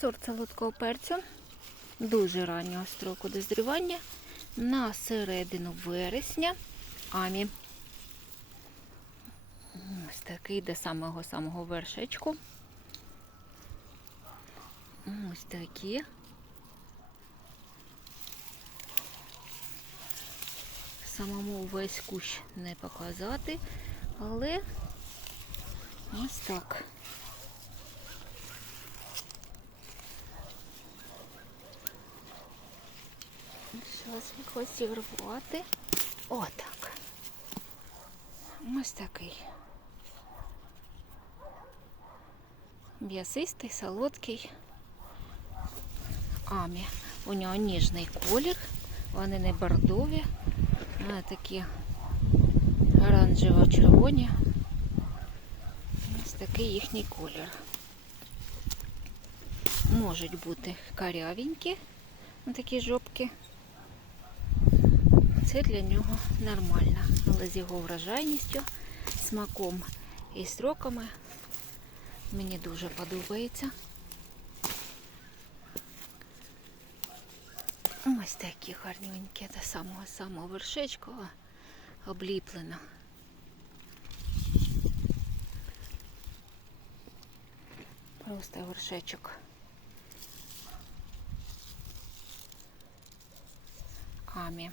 Сорт солодкого перцю. Дуже раннього строку дозрівання. На середину вересня. Амі. Ось такий до самого самого вершечку. Ось такі. Самому весь кущ не показати, але ось так. Ось зірвати. Отак. Ось такий. М'ясистий, солодкий. Амі. У нього ніжний колір. Вони не бордові, а такі оранжево-червоні. Ось такий їхній колір. Можуть бути карявенькі, такі жопки. Це для нього нормально. Але з його вражайністю, смаком і строками мені дуже подобається. Ось такі гарненькі до самого самого вершечку а, обліплено. Просто вершечок. Амі.